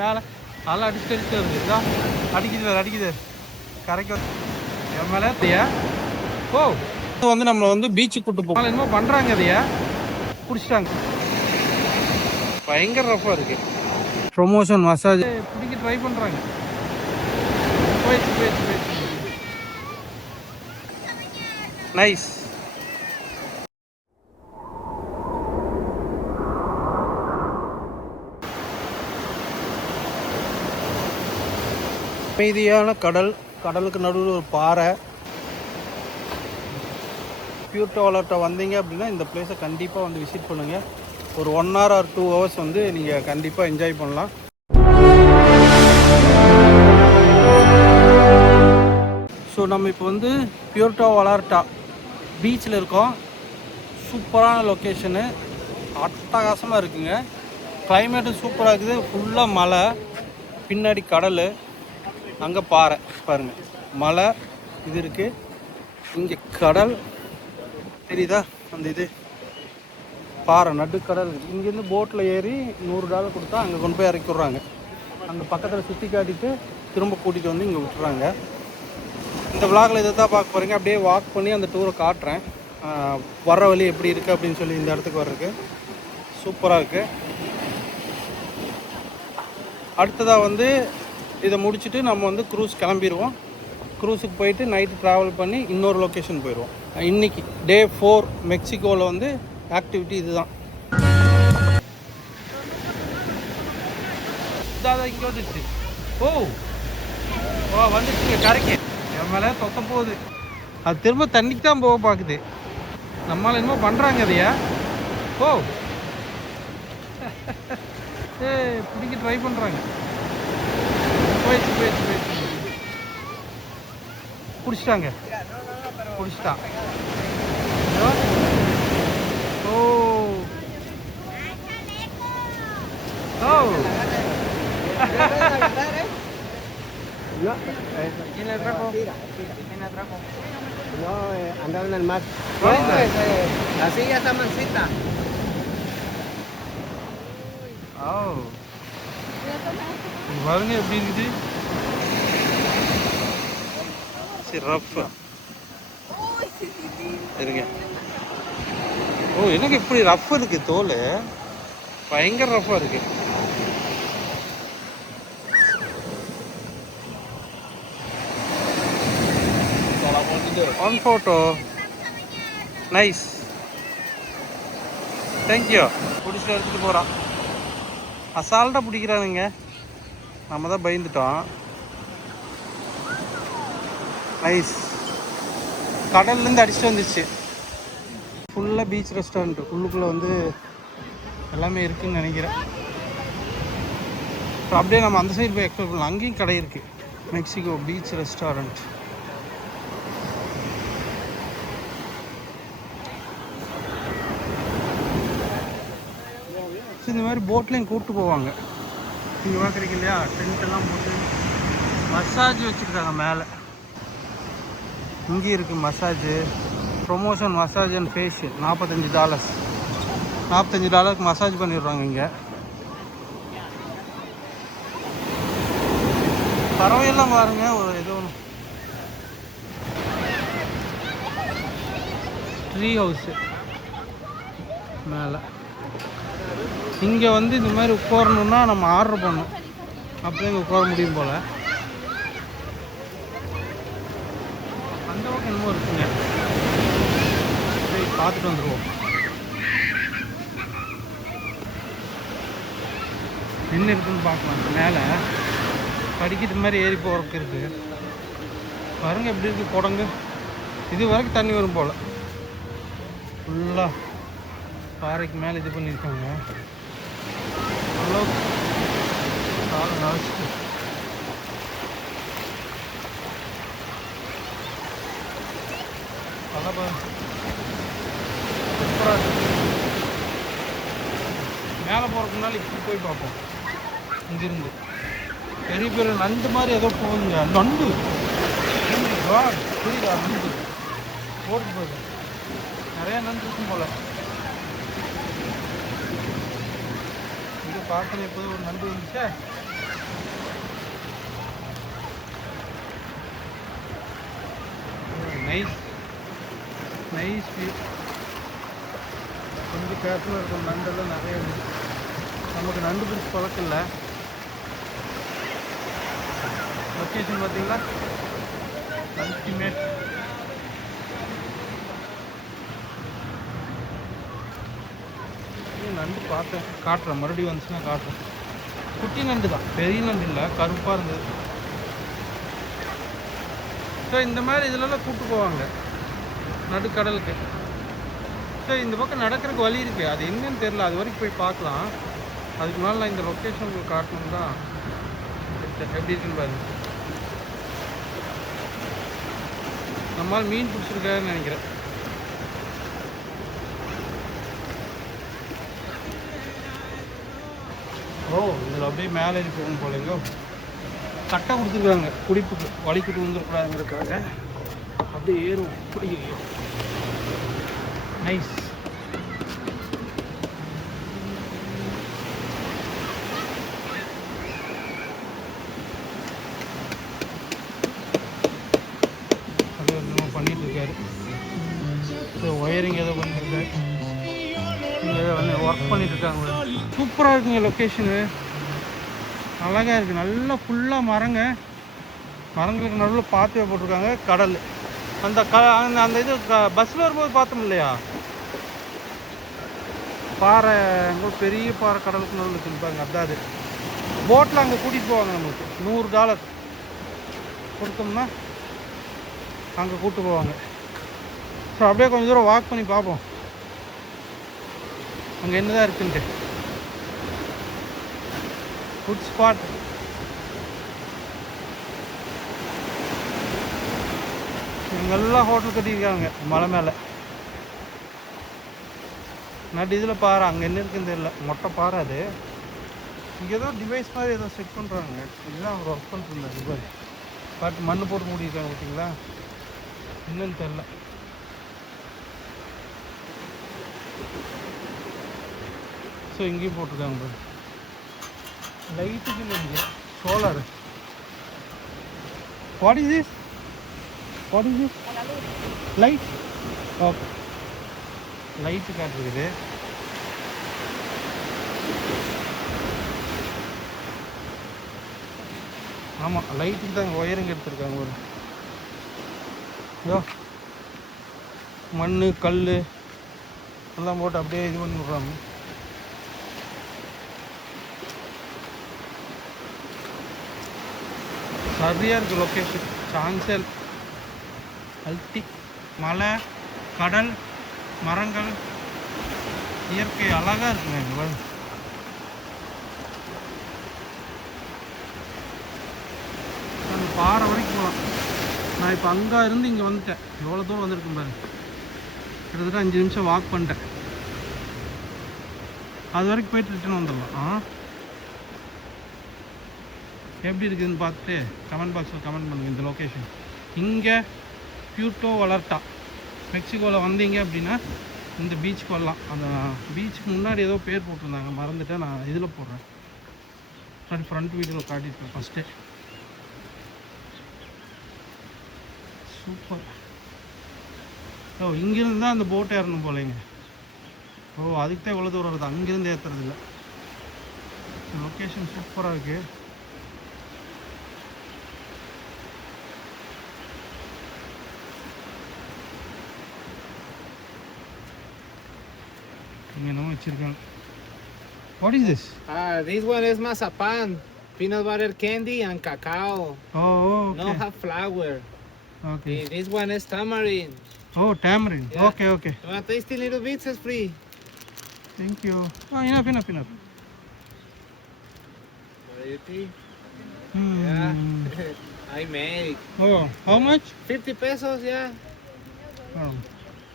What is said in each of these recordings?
மேலே நல்லா அடிச்சுட்டு வருது. இதான் அடிக்குது கரைக்கு என் மேலே அதையா. ஓ வந்து நம்மளை வந்து பீச்சுக்கு கூட்டு போகலாம் என்னமோ பண்ணுறாங்க. அதையா பிடிச்சிட்டாங்க. பயங்கர ரஃபாக இருக்கு. ப்ரொமோஷன் மசாஜ் பிடிக்க ட்ரை பண்ணுறாங்க. போயிடுச்சு நைஸ். அமைதியான கடலுக்கு நடுவில் ஒரு பாறை. பியூர்டோ வளர்ட்ட வந்தீங்க அப்படின்னா இந்த பிளேஸை கண்டிப்பாக வந்து விசிட் பண்ணுங்கள். ஒரு 1 hour or 2 hours வந்து நீங்கள் கண்டிப்பாக என்ஜாய் பண்ணலாம். ஸோ நம்ம இப்போ வந்து பியூர்டோ வளர்ட்டா பீச்சில் இருக்கோம். சூப்பரான லொக்கேஷனு, அட்டகாசமாக இருக்குங்க. கிளைமேட்டும் சூப்பராக இருக்குது. ஃபுல்லாக மலை, பின்னாடி கடல், அங்கே பாறை பாருங்கள். மலை இது இருக்குது, இங்கே கடல் தெரியுதா? அந்த இது பாறை நடுக்கடல். இங்கேருந்து போட்டில் ஏறி $100 கொடுத்தா அங்கே கொண்டு போய் இறக்கி விட்றாங்க. அந்த பக்கத்தில் சுற்றி காட்டிட்டு திரும்ப கூட்டிகிட்டு வந்து இங்கே விட்டுறாங்க. இந்த விளாகில் இதை தான் பார்க்க போகிறீங்க. அப்படியே வாக் பண்ணி அந்த டூரை காட்டுறேன். வர்ற வழி எப்படி இருக்குது அப்படின்னு சொல்லி. இந்த இடத்துக்கு வர்றதுக்கு சூப்பராக இருக்குது. அடுத்ததாக வந்து இதை முடிச்சுட்டு நம்ம வந்து க்ரூஸ் கிளம்பிடுவோம். க்ரூஸுக்கு போயிட்டு நைட்டு ட்ராவல் பண்ணி இன்னொரு லொக்கேஷன் போயிடுவோம். இன்றைக்கி Day 4 மெக்சிகோவில் வந்து ஆக்டிவிட்டி இதுதான். இங்கே வந்துடுச்சு. ஓ வந்துடுச்சுங்க கரைக்கு. என் மேலே தொத்த போகுது. அது திரும்ப தண்ணிக்கு தான் போக பார்க்குது. நம்மளால் என்னமோ பண்ணுறாங்க அதையா. ஓ பிடிக்க ட்ரை பண்ணுறாங்க. போயிடுச்சு பிடிச்சிட்டாங்க. ஓ ¿Quién le trajo? No, andaba en el mar. Así ya está mansita. பாருங்க எப்படி இருக்குது. சரி ரஃப் இருங்க. ஓ எனக்கு இப்படி ரஃப் இருக்குது. தோல் பயங்கர ரஃப்பாக இருக்குது. One photo nice. தேங்க்யூ. பிடிச்சிட்டு எடுத்துகிட்டு போகிறான். அசால்ட்டாக பிடிக்கிறானுங்க. நம்ம தான் பயந்துட்டோம். நைஸ். கடல்லேருந்து அடிச்சுட்டு வந்துச்சு. ஃபுல்லாக பீச் ரெஸ்டாரண்ட்டு உள்ளுக்குள்ளே வந்து எல்லாமே இருக்குதுன்னு நினைக்கிறேன். ஸோ அப்படியே நம்ம அந்த சைடு போய் எக்ஸ்ப்ளோர் பண்ணலாம். அங்கேயும் கடை இருக்குது. Mexico beach restaurant. இந்த மாதிரி போட்லேயும் கூப்பிட்டு போவாங்க. இங்கே பார்க்குறீங்க இல்லையா, டென்ட்டெல்லாம் போட்டு மசாஜ் வச்சுருக்காங்க மேலே. இங்கே இருக்குது massage. Promotion massage and facial $45. $45 massage பண்ணிடுறாங்க இங்கே. பறவையெல்லாம் பாருங்க. ஒரு ஏதோ ஒன்று ட்ரீ ஹவுஸு மேலே. இங்கே வந்து இந்த மாதிரி உட்காரணுன்னா நம்ம ஆர்டர் பண்ணோம். அப்படியே இங்கே உட்கார முடியும் போல். அந்த பக்கம் என்னமோ இருக்குங்க. போய் பார்த்துட்டு வந்துடுவோம். என்ன இருக்குதுன்னு பார்க்கலாம். மேலே படிக்கிறது மாதிரி ஏறி போகிறதுக்கு இருக்குது. பாருங்க எப்படி இருக்குது குடங்கு. இது வரைக்கும் தண்ணி வரும் போல். ஃபுல்லாக பாறைக்கு மேலே இது பண்ணியிருக்காங்க. அளவுக்கு காலை நரைச்சிட்டு மேலே போகிறதுக்கு முன்னாடி இப்படி போய் பார்ப்போம். இங்கிருந்து பெரிய பெரிய நண்டு மாதிரி ஏதோ போகுதுங்க. நண்டு புரியுதா? நண்டு போட்டு போகுது. நிறையா நண்டு இருக்கும் போல். இங்கே பார்க்கல எப்போதும் ஒரு நண்டு வந்துச்சே. Nice nice view. கொஞ்சம் கேர்ஃபுல்லாக இருக்கும். நண்டெல்லாம் நிறைய இருக்குது. நமக்கு நண்டு பிடிச்சி பழக்கம் இல்லை. லொக்கேஷன் பார்த்தீங்களா, அல்டிமேட். நண்டு பார்த்தேன், காட்டுறேன், மறுபடியும் வந்துச்சுன்னா காட்டுறேன். குட்டி நண்டு தான், பெரிய நண்டு இல்லை, கருப்பாக இருந்தது. ஸோ இந்த மாதிரி இதிலெல்லாம் கூப்பிட்டு போவாங்க நடுக்கடலுக்கு. ஸோ இந்த பக்கம் நடக்கிறதுக்கு வழி இருக்குது, அது என்னன்னு தெரில, அது வரைக்கும் போய் பார்க்கலாம். அதுக்கு மேலே நான் இந்த லொக்கேஷன் உங்களுக்கு காட்டணும் தான். எப்படி இருக்குன்னு பாருங்க. நம்மால் மீன் பிடிச்சிருக்காருன்னு நினைக்கிறேன். ஓ, இதில் அப்படியே மேலே ஏறி போகணும் போலேங்க. கட்டை கொடுத்துருக்காங்க குடிப்புக்கு, வலிக்கிட்டு வந்துடக்கூடாதுங்கிறதுக்காக. அப்படியே ஏறும். இப்படி நைஸ். அது என்னமோ பண்ணிட்டு இருக்காரு. ஒயரிங் ஏதோ பண்ணிருக்காரு. இங்கே வந்து ஒர்க் பண்ணிட்டு இருக்காங்க. சூப்பராக இருக்குங்க லொக்கேஷனு, அழகாக இருக்குது. நல்லா ஃபுல்லாக மரங்களுக்கு நடுவில் பாத்தியை போட்டிருக்காங்க. கடல் அந்த அந்த இது பஸ்ஸில் வரும்போது பார்த்தோம் இல்லையா, பாறை, அங்கே பெரிய பாறை கடலுக்கு நடுவில் வச்சுருப்பாங்க. அதான் அது போட்டில் அங்கே கூட்டிகிட்டு போவாங்க. நமக்கு $100 கொடுத்தோம்னா அங்கே கூப்பிட்டு போவாங்க. ஸோ அப்படியே கொஞ்சம் தூரம் வாக் பண்ணி பார்ப்போம் அங்கே என்னதான் இருக்குன்ட்டு. Good spot. இங்கெல்லாம் ஹோட்டல் கட்டியிருக்காங்க மலை மேலே. நடு இதில் பாறை, அங்கே என்ன இருக்குன்னு தெரியல, மொட்டை பாறை அது. இங்கே ஏதோ டிவைஸ் மாதிரி ஏதோ செட் பண்ணுறாங்க. இதுதான் அவர் ஒர்க் பண்ணிருந்தார். டிவைஸ் பாட்டு மண் போட்டு மூடியிருக்காங்க பார்த்தீங்களா, என்னன்னு தெரில. ஸோ இங்கேயும் போட்டிருக்காங்க பாரு. லைட்டுக்கு இல்லை, இங்கே solar. What is this? What is this? Light. Okay, light காட்டுருக்குது. ஆமாம், லைட்டுக்கு தான் இங்கே ஒயரிங் எடுத்துருக்காங்க. ஒரு யோ மண் கல் எல்லாம் போட்டு அப்படியே இது பண்ணி விட்றாங்க. சரியாக இருக்குது லொக்கேஷன். சான்சல் அல்டி. மலை, கடல், மரங்கள், இயற்கை அழகாக இருக்குங்க. இங்கே அந்த பாறை வரைக்கும் போகலாம். நான் இப்போ அங்கே இருந்து இங்கே வந்துட்டேன். எவ்வளோ தூரம் வந்திருக்கேன் பாரு. கிட்டத்தட்ட 5 நிமிஷம் வாக் பண்ணிட்டேன். அது வரைக்கும் போயிட்டு ரிட்டர்ன் வந்துடலாம். எப்படி இருக்குதுன்னு பார்த்துட்டு கமெண்ட் பாக்ஸில் கமெண்ட் பண்ணுங்கள். இந்த லொக்கேஷன் இங்கே பியூர்டோ வளர்ட்டா, மெக்சிகோவில் வந்தீங்க அப்படின்னா இந்த பீச்சுக்கு வரலாம். அந்த பீச்சுக்கு முன்னாடி ஏதோ பேர் போட்டிருந்தாங்க, மறந்துட்டேன். நான் இதில் போடுறேன், ஃப்ரண்ட் வீடியோவில் காட்டியிருப்பேன் ஃபஸ்ட்டு. சூப்பர். ஓ, இங்கேருந்து தான் அந்த போட் ஏறணும் போலேங்க. ஓ, அதுக்கு தான் இவ்வளோ தூரம் வருது, அங்கேருந்து ஏற்றுறது இல்லை. லொக்கேஷன் சூப்பராக இருக்குது. What is this? This one is mazapan, peanut butter candy and cacao. Oh, okay. No have flour. Okay. This one is tamarind. Oh, tamarind. Yeah. Okay, okay. You want to taste a little bit? It's free. Thank you. Oh, enough. What do you think? Hmm. Yeah. I made. Oh, how much? 50 pesos, yeah. Oh.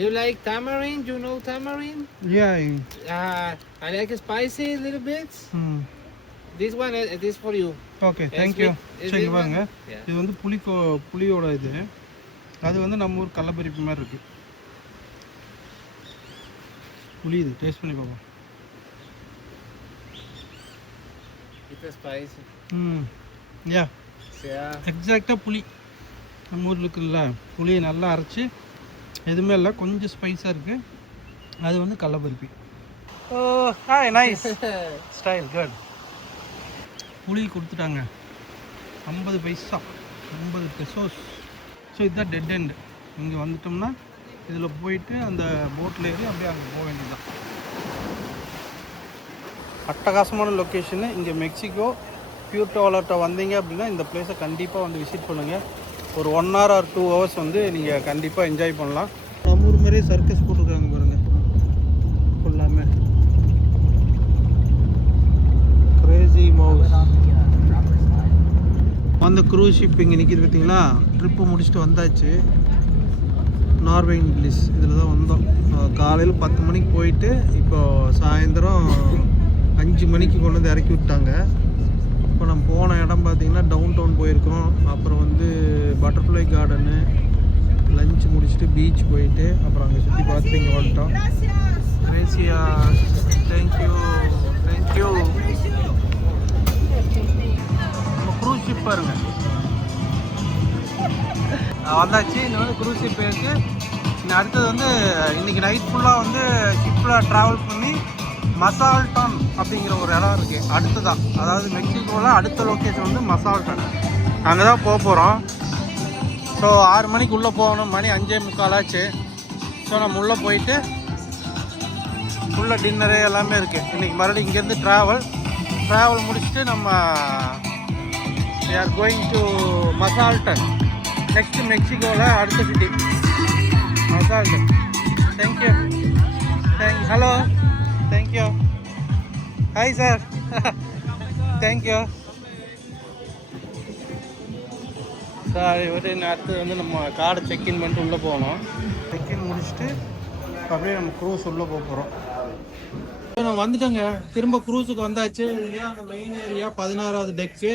You like tamarind? You know tamarind? Yeah. I like it spicy a little bit. Hmm. This one is for you. Okay, thank you. சரி பாருங்க, Yeah. இது வந்து புளியோட இது. அது வந்து நம்ம ஊர் கடலப்பருப்பு மாதிரி இருக்கு. புளி இது டேஸ்ட் பண்ணி பார்ப்போம். It's spicy. Yeah. Yeah. எக்ஸாக்டாக புளி. நம்ம ஊரில் இருக்குல்ல புளியை நல்லா அரைச்சி எதுவுமே இல்லை, கொஞ்சம் ஸ்பைஸாக இருக்குது. அது வந்து கடலப்பருப்பி. ஓ ஹாய், நைஸ் ஸ்டைல், குட். புளி கொடுத்துட்டாங்க 50 பைசா, 50 பெசோஸ். ஸோ இதுதான் டெட் எண்டு. இங்கே வந்துட்டோம்னா இதில் போயிட்டு அந்த போட்டில் ஏறி அப்படியே அங்கே போக வேண்டியதுதான். அட்டகாசமான லொக்கேஷனு இங்கே மெக்சிகோ பியூர்டோ வளார்ட்டா வந்தீங்க அப்படின்னா இந்த பிளேஸை கண்டிப்பாக வந்து விசிட் பண்ணுங்கள். ஒரு 1 hour or 2 hours வந்து நீங்கள் கண்டிப்பாக என்ஜாய் பண்ணலாம். நம்ம ஊர் மாதிரியே சர்க்கஸ் போட்டிருக்காங்க பாருங்கள் ஃபுல்லாமே. Crazy mouse. அந்த க்ரூஸ் ஷிப் இங்கே நிற்கிது பார்த்தீங்களா. ட்ரிப்பு முடிச்சுட்டு வந்தாச்சு. நார்வே இங்கிலீஷ் இதில் தான் வந்தோம். காலையில் 10 மணிக்கு போயிட்டு இப்போ சாயந்தரம் 5 மணிக்கு கொண்டு வந்து இறக்கி விட்டாங்க. இப்போ நம்ம போன இடம் பார்த்திங்கன்னா டவுன் டவுன் போயிருக்கோம். அப்புறம் வந்து பட்டர்ஃப்ளை கார்டனு, லஞ்ச் முடிச்சுட்டு பீச் போயிட்டு அப்புறம் அங்கே சுற்றி பார்த்துட்டு இங்கே வந்துட்டோம். Grazia, thank you thank you. நம்ம க்ரூஸ் ஷிப் பாருங்க வந்தாச்சு. இந்த வந்து க்ரூஸ் ஷிப் இருக்குது. அடுத்தது வந்து இன்றைக்கி நைட் ஃபுல்லாக வந்து ஷிப்பில் ட்ராவல் பண்ணி மசால்டான் அப்படிங்கிற ஒரு இடம் இருக்குது அடுத்ததான். அதாவது மெக்சிகோவில் அடுத்த லொக்கேஷன் வந்து மசால்டான். அங்கே தான் போக போகிறோம். ஸோ 6 மணிக்கு உள்ளே போகணும். மணி 5:45 ஆச்சு. ஸோ நம்ம உள்ளே போயிட்டு ஃபுல்லாக டின்னரு எல்லாமே இருக்குது. இன்றைக்கி மறுபடியும் இங்கேருந்து ட்ராவல் முடிச்சுட்டு நம்ம we are going to Mazatlan. Next மெக்சிகோவில் அடுத்த city Mazatlan. Thank you hello thank you. Hi sir. Thank you sir. அடுத்தது வந்து நம்ம கார்டை செக்இன் பண்ணிட்டு உள்ளே போகணும். செக்இன் முடிச்சுட்டு அப்படியே நம்ம க்ரூஸ் உள்ளே போக போகிறோம். நான் வந்துட்டேங்க. திரும்ப க்ரூஸுக்கு வந்தாச்சு. இதுதான் அந்த மெயின் ஏரியா, 16வது டெக்கு.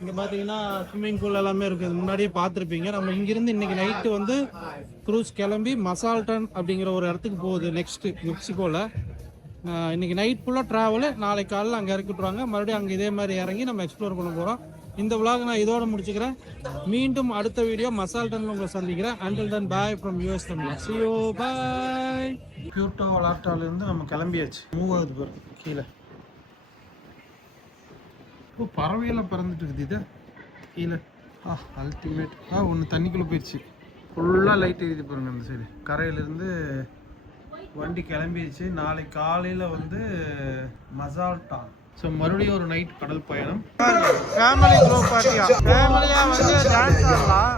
இங்கே பார்த்தீங்கன்னா ஸ்விம்மிங் பூல் எல்லாமே இருக்குது. முன்னாடியே பார்த்துருப்பீங்க. நம்ம இங்கேருந்து இன்றைக்கி நைட்டு வந்து க்ரூஸ் கிளம்பி மசால்டன் அப்படிங்கிற ஒரு இடத்துக்கு போகுது நெக்ஸ்ட்டு மெக்சிகோவில். இன்றைக்கி நைட் ஃபுல்லாக ட்ராவலு. நாளைக்கு காலையில் அங்கே இறக்கி விட்ருவாங்க. மறுபடியும் அங்கே இதே மாதிரி இறங்கி நம்ம எக்ஸ்ப்ளோர் பண்ண போகிறோம். இந்த விலாக் நான் இதோட முடிச்சுக்கிறேன். மீண்டும் அடுத்த வீடியோ மசால்டனில் உங்களை சந்திக்கிறேன். Until then bye from US Tamil. See you, bye. Puerto வளார்ட்டாலேருந்து நம்ம கிளம்பியாச்சு. மூவ் ஆகுது பாரு கீழே. ஓ, பறவையெல்லாம் பறந்துட்டு இருக்குது இது கீழே. அல்டிமேட். ஒன்று தண்ணிக்குள்ளே போயிடுச்சு. ஃபுல்லாக லைட் எரியுது பாருங்க அந்த சைடு. கரையிலேருந்து வண்டி கிளம்பிடுச்சு. நாளைக்கு காலையில் வந்து மசால்டான். ஸோ மறுபடியும் ஒரு நைட் கடல் பயணம். ஃபேமிலி குரூப் பார்ட்டியா, ஃபேமிலியாக வந்து டான்ஸ் ஆடலாம்.